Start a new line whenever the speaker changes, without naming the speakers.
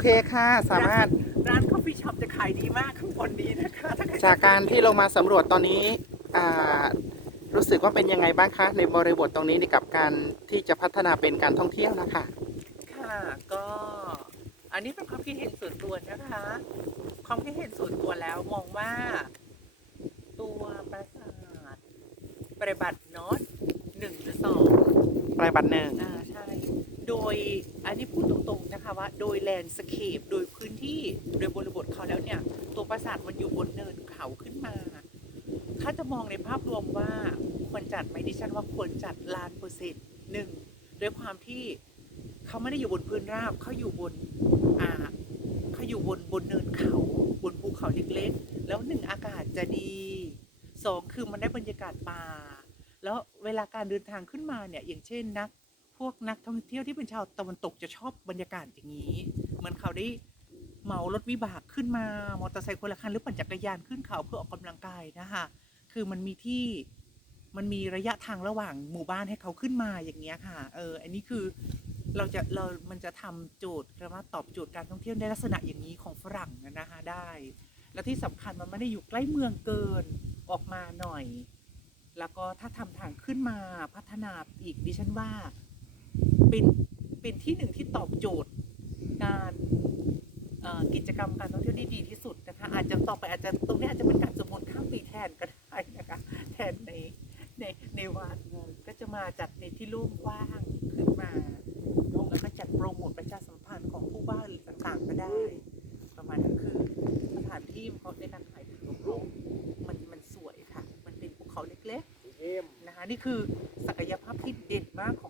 เคค่ะ สามารถ
ร้านคอฟฟี่ช็อปจะขายดีมากข้างบนนี้นะคะถ้าใคร
จากการที่ลงมาสำรวจตอนนี้อ่ารู้สึกว่าเป็นยังไงบ้างคะ ในบริบทตรงนี้กับการที่จะพัฒนาเป็นการท่องเที่ยวนะคะ
ค่ะก็อันนี้เป็นความคิดเห็นส่วนตัวนะคะ ความคิดเห็นส่วนตัวแล้วมองว่า ตัวปราสาทปฏิบัติเนอะหนึ่งหรือสอง
ปลายบัตรหนึ่ง
อ่าใช่ โดยอันนี้พูดตรงๆนะคะว่าโดยแลนด์สเคปโดยพื้นที่โดยบริบทเขาแล้วเนี่ย ตัวปราสาทมันอยู่บนเนินเขาขึ้นมา ถ้าจะมองในภาพรวมว่าควรจัดไหมดิฉันว่าควรจัดล้านเปอร์เซ็นต์หนึ่งด้วยความที่เขาไม่ได้อยู่บนพื้นราบเขาอยู่บนอ่าเขาอยู่บนบนเนินเขา บนภูเขาเล็กๆ แล้วหนึ่งอากาศจะดีสองคือมันได้บรรยากาศป่าแล้วเวลาการเดินทางขึ้นมาเนี่ยอย่างเช่นนัก วกนักท่องเที่ยวที่เป็นชาวตะวันตกจะชอบบรรยากาศอย่างนี้ เหมือนเขาได้เหมารถวิบากขึ้นมามอเตอร์ไซค์คนละคันหรือปั่นจักรยานขึ้นเขาเพื่อออกกำลังกายนะคะคือมันมีที่มันมีระยะทางระหว่างหมู่บ้านให้เขาขึ้นมาอย่างเงี้ยค่ะ เออ อันนี้คือเราจะเรา มันจะทำโจทย์สามารถตอบโจทย์การท่องเที่ยวในลักษณะอย่างนี้ของฝรั่งนะคะได้ และที่สำคัญมันไม่ได้อยู่ใกล้เมืองเกินออกมาหน่อย แล้วก็ถ้าทำทางขึ้นมาพัฒนาอีกดิฉันว่า เป็นเป็นที่หนึ่งที่ตอบโจทย์การกิจกรรมการท่องเที่ยวที่ดีที่สุดนะคะ อาจจะต่อไปอาจจะตรงนี้อาจจะเป็นการสวดมต์ข้ามปีแทนก็ได้นะคะ แทนในในในวัดก็จะมาจัดในที่โล่งกว้างขึ้นมาแล้วก็จัดโปรโมทประชาสัมพันธ์ของผู้ว่าหรือต่างๆก็ได้ ประมาณนั้นคือสถานที่เขาในการถ่ายรูปเขามันมันสวยค่ะ มันเป็นภูเขาเล็กๆนะคะนี่คือศักยภาพที่เด่นมากของ